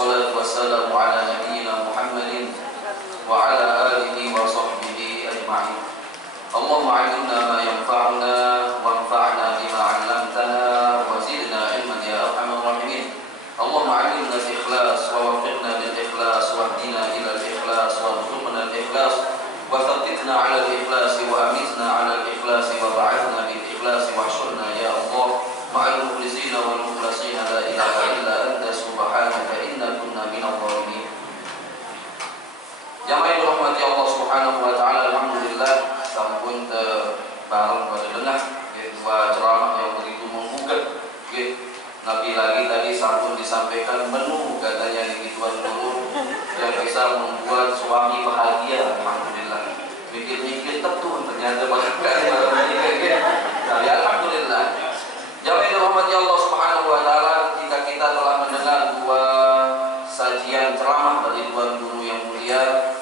wassalatu wassalamu ala nabiyyina Muhammadin wa ala alihi wa sahbihi ajma'in. Allahumma 'allimna ma yanfa'una wanfa'na bima 'allamtana wa zidna ilman ya arhamar rahimin. Allahumma 'allimna al-ikhlas wa waffiqna bil-ikhlas wahdina ila al-ikhlas warzuqna al-ikhlas wa thabbitna 'ala al-ikhlas wa amitna 'ala al-ikhlas wa ba'athna bil-ikhlas wahshurna ya Allah ma'al mukhlisina wal mukhlasina la ilaha illa anta subhanaka inna kunna minadh dhalimin. Jamaah yang dirahmati Allah Subhanahu wa taala, alhamdulillah sampun bareng pada dengar dua ceramah yang begitu menggugah. Nabi lagi tadi sampun disampaikan menu katanya di tuan guru yang bisa membuat suami bahagia, alhamdulillah. Mikir-mikir tentu ternyata banyak kali baru mikir. Tapi alhamdulillah. Jamaah yang dirahmati Allah Subhanahu wa taala, ketika kita telah mendengar dua sajian ceramah dari tuan guru yang mulia,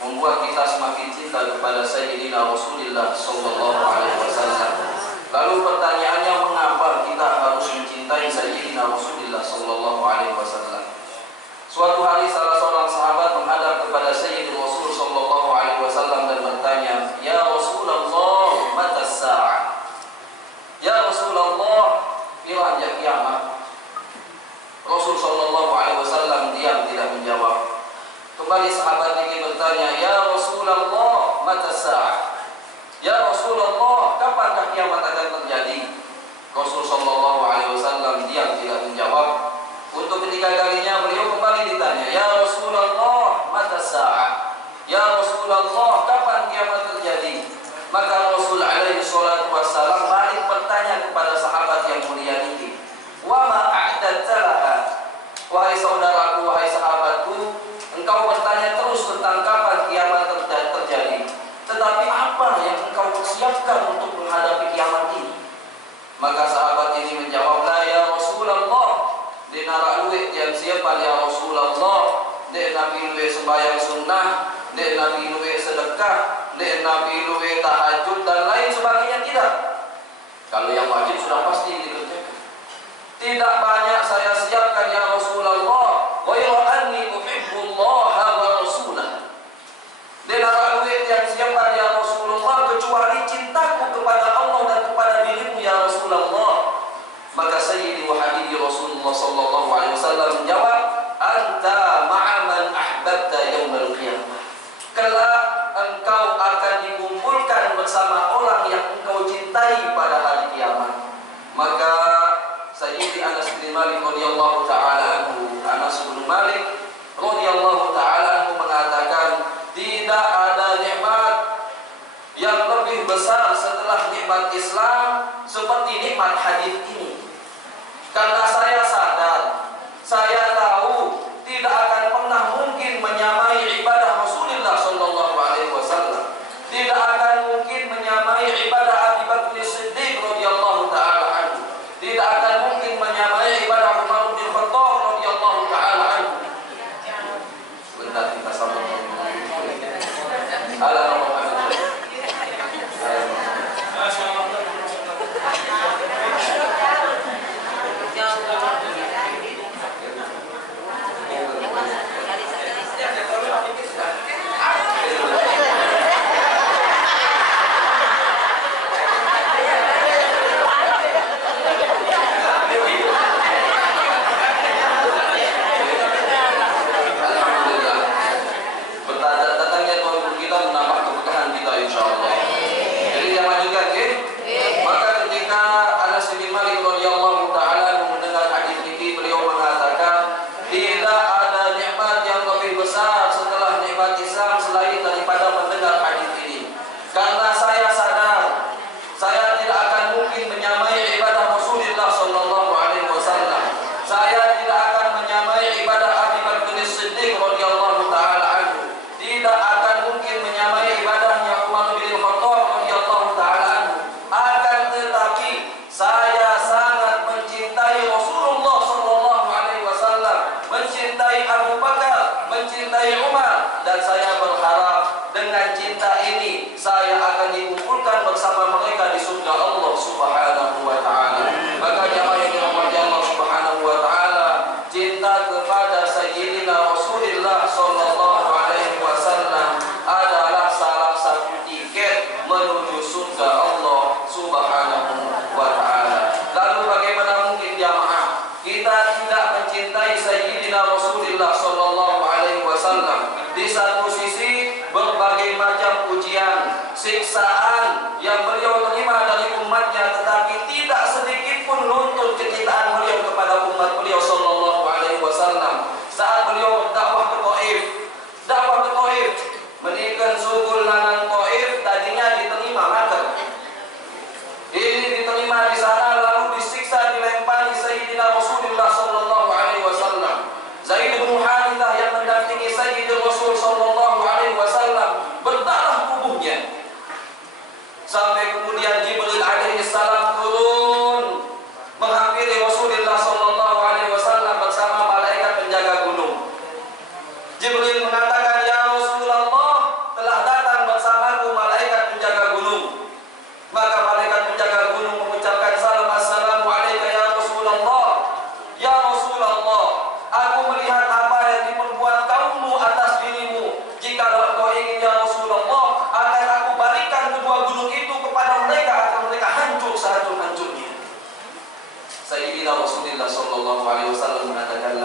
membuat kita semakin cinta kepada Sayyidina Rasulullah sallallahu alaihi wasallam. Lalu pertanyaannya, mengapa kita harus mencintai Sayyidina Rasulullah sallallahu alaihi wasallam? Suatu hari salah seorang sahabat menghadap kepada Sayyidina Rasul sallallahu alaihi wasallam dan bertanya, "Ya Rasulullah, mata as-sa'ah?" Ya Rasulullah, bila anjak kiamat? Rasul sallallahu alaihi wasallam diam tidak menjawab. Kembali sahabat ini bertanya, "Ya Rasulullah, mata as-sa'ah?" Ya Rasulullah, kapankah kiamat akan terjadi? Rasul sallallahu alaihi wasallam diam tidak menjawab. Untuk ketiga kalinya beliau kembali ditanya, "Ya Rasulullah, mata as-sa'ah?" Ya Rasulullah, kapan kiamat terjadi? Maka Rasul alaihi salatu wassalam balik bertanya kepada sahabat yang mulia ini, "Wa ma a'dadta laha?" Wahai saudaraku, wahai sahabatku, engkau bertanya terus tentang kapan kiamat terjadi. Tetapi apa yang engkau persiapkan untuk menghadapi kiamat ini? Maka sahabat ini menjawab, "La ya Rasulullah, di nara luwe yang siapa ya Rasulullah, di Nabi luwe sembahyang sunnah, di Nabi luwe sedekah, di Nabi luwe tahajud dan lain sebagainya tidak. Kalau yang wajib sudah pasti dikerjakan. Tidak banyak saya siapkan ya Rasulullah, ghairu anni uhibbullaha wa rasulah. Di nara luwe yang siapa ya Rasulullah kecuali cintaku kepada Allah dan kepada dirimu ya Rasulullah." Maka Sayyidi wa Habibi Rasulullah sallallahu alaihi wasallam menjawab, "Anta ma'a man ahbabta yaumal qiyamah." Kelak engkau akan dikumpulkan bersama orang yang engkau cintai pada hari kiamat. Maka Sayyidi Anas bin Malik radhiyallahu taala anhu, Anas bin Malik radhiyallahu taala anhu mengatakan, tidak ada nikmat yang lebih besar setelah nikmat Islam seperti nikmat hadis ini. Karena saya sadar, saya tahu tidak akan pernah mungkin menyamai ibadah Rasulullah sallallahu alaihi wasallam. Tidak akan mungkin menyamai ibadah Abu Bakar Siddiq radhiyallahu taala anhu. Tidak akan mungkin menyamai ibadah Umar bin Khattab radhiyallahu taala anhu. Bentar kita sambung. Ala kepada Sayyidina Sayyidina Rasulullah sallallahu alaihi wasallam mengatakan,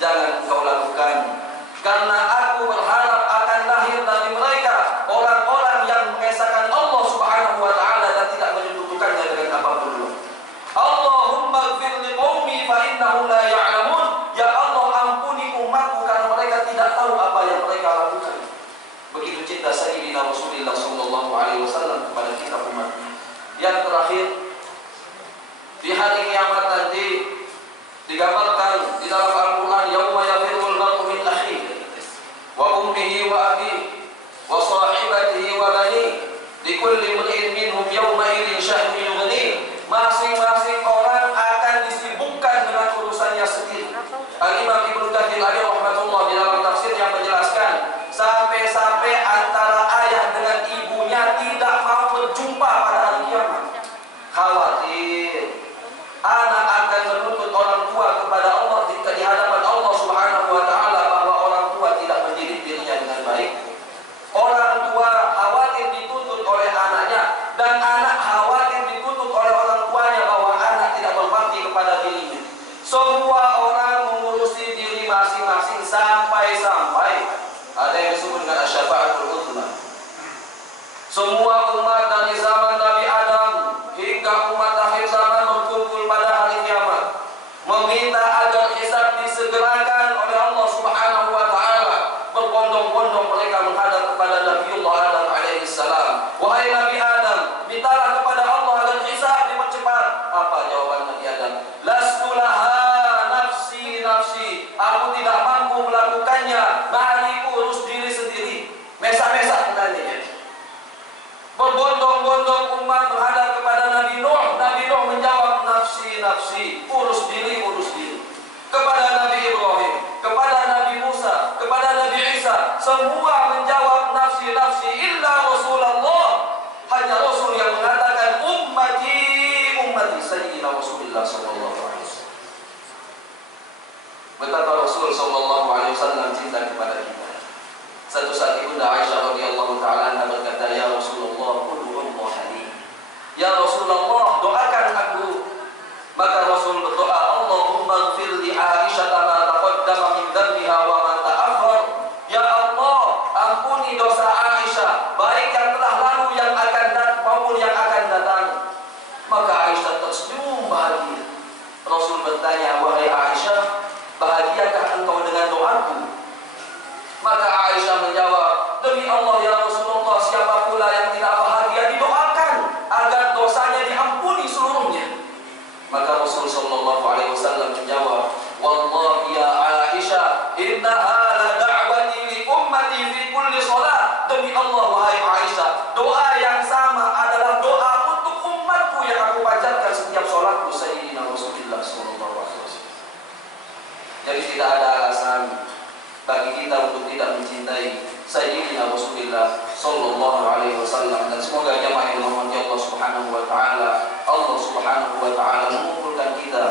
jangan kau lakukan, karena aku berharap akan lahir dari mereka orang-orang yang mengesahkan Allah Subhanahu wa taala dan tidak menyekutukannya dengan apapun. Allahumma ighfir liqaumi fa innahum la ya'lamun. Ya Allah, ampuni umatku karena mereka tidak tahu apa yang mereka lakukan. Begitu cinta Sayyidina Rasulullah sallallahu alaihi wasallam kepada kita umat. Yang terakhir, di hari kiamat nanti digambarkan di dalam Al-Quran, yauma yafirrul mar'u min akhihi wa ummihi wa abihi wa sahibatihi wa banihi likulli imri'in minhum yawma idzin sya'nun yughnihi. Masing-masing orang akan disibukkan dengan urusannya sendiri. Al-Imam Ibnu Katsir alaihi rahmatullah di dalam tafsirnya menjelaskan, sampai-sampai antara ayah dengan ibunya tidak mau berjumpa pada hari kiamat. Khawatir anak akan menuntut orang tua kepada Allah di hadapan Allah Subhanahu wa taala bahwa orang tua tidak mendidik dirinya dengan baik. Orang tua khawatir dituntut oleh anaknya, dan anak khawatir dituntut oleh orang tuanya bahwa anak tidak berbakti kepada dirinya. Semua orang mengurusi diri masing-masing sampai-sampai ada yang disebut dengan syafaatul uzma. Semua umat dari zaman Nabi Adam hingga umat akhir zaman berkumpul pada hari kiamat, meminta agar hisab disegerakan oleh Allah Subhanahu wa taala. Berbondong-bondong mereka menghadap kepada Nabiullah Adam alaihi salam. Wahai Nabi Adam, mintalah kepada Allah agar hisab dipercepat. Apa jawaban Nabi Adam? Lastu laha nafsi nafsi. Aku tidak mampu melakukannya. Mari urus diri sendiri. Mesak-mesak katanya. Berbondong-bondong umat menghadap kepada Nabi Nuh. Nabi Nuh menjawab, nafsi nafsi, urus diri. Kepada Nabi Ibrahim, kepada Nabi Musa, kepada Nabi Isa, semua menjawab nafsi nafsi illa Rasulullah. Hanya Rasul yang mengatakan ummati ummati. Sayyidina Rasulullah sallallahu alaihi wasallam. Betapa Rasul sallallahu alaihi wasallam cinta kepada kita. Satu saat Ibunda Aisyah radhiyallahu taala anha berkata, ya Rasulullah, ud'ullah li. Ya Rasulullah, doakan aku. Maka Rasul berdoa, Allahumma ighfir li Aisyah ma taqaddama min dhanbiha wa ma ta'akhkhar. Ya Allah, ampuni dosa Aisyah, baik yang telah lalu, yang akan datang maupun yang akan datang. Maka Aisyah tersenyum bahagia. Rasul bertanya, wahai Aisyah, bahagiakah engkau dengan doaku? Maka Aisyah menjawab, demi Allah ya Rasulullah, siapa pula yang tidak bahagia didoakan agar dosanya diampuni seluruhnya. Maka Rasul sallallahu alaihi wasallam menjawab, wallahi ya Aisyah, innaha la da'wati li ummati fi kulli shalah. Demi Allah wahai Aisyah, doa yang sama adalah doa untuk umatku yang aku panjatkan setiap salatku. Sayyidina Rasulullah sallallahu alaihi wasallam. Jadi tidak ada alasan bagi kita untuk tidak mencintai Sayyidina Rasulullah sallallahu alaihi wasallam. Dan semoga jamaah yang dirahmati Allah Subhanahu wa taala, Allah Subhanahu wa taala mengumpulkan kita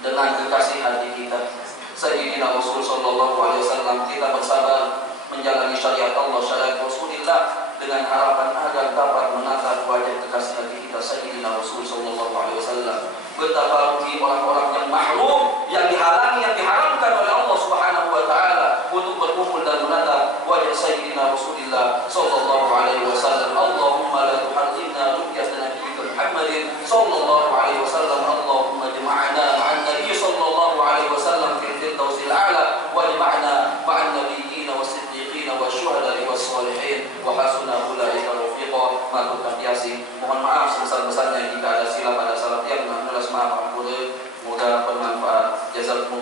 dengan kekasih hati kita Sayyidina Rasul sallallahu alaihi wasallam. Kita bersabar menjalani syariat Allah, syariat Rasulullah, dengan harapan agar dapat menatap wajah kekasih hati kita Sayyidina Rasul sallallahu alaihi wasallam. Betapa rugi orang-orang yang mahrum, yang dihalangi, yang diharamkan oleh Allah Subhanahu wa taala untuk berkumpul dan menatap wajah Sayyidina Rasulullah sallallahu alaihi wasallam. Allahumma la tuharrimna ru'yat nabiyyika Muhammadin sallallahu alaihi wasallam. Allahumma jama'na ma'an nabiy sallallahu alaihi wasallam fil firdausil a'la wa jama'na ma'an nabiyyin was-siddiqin wasyuhada'i was-shalihin wa hasuna ulaika rafiqa. Matur terbiasa. Mohon maaf sebesar-besarnya jika ada silap, ada salah yang menulis, maaf ampun. Semoga bermanfaat. Jazakumullah.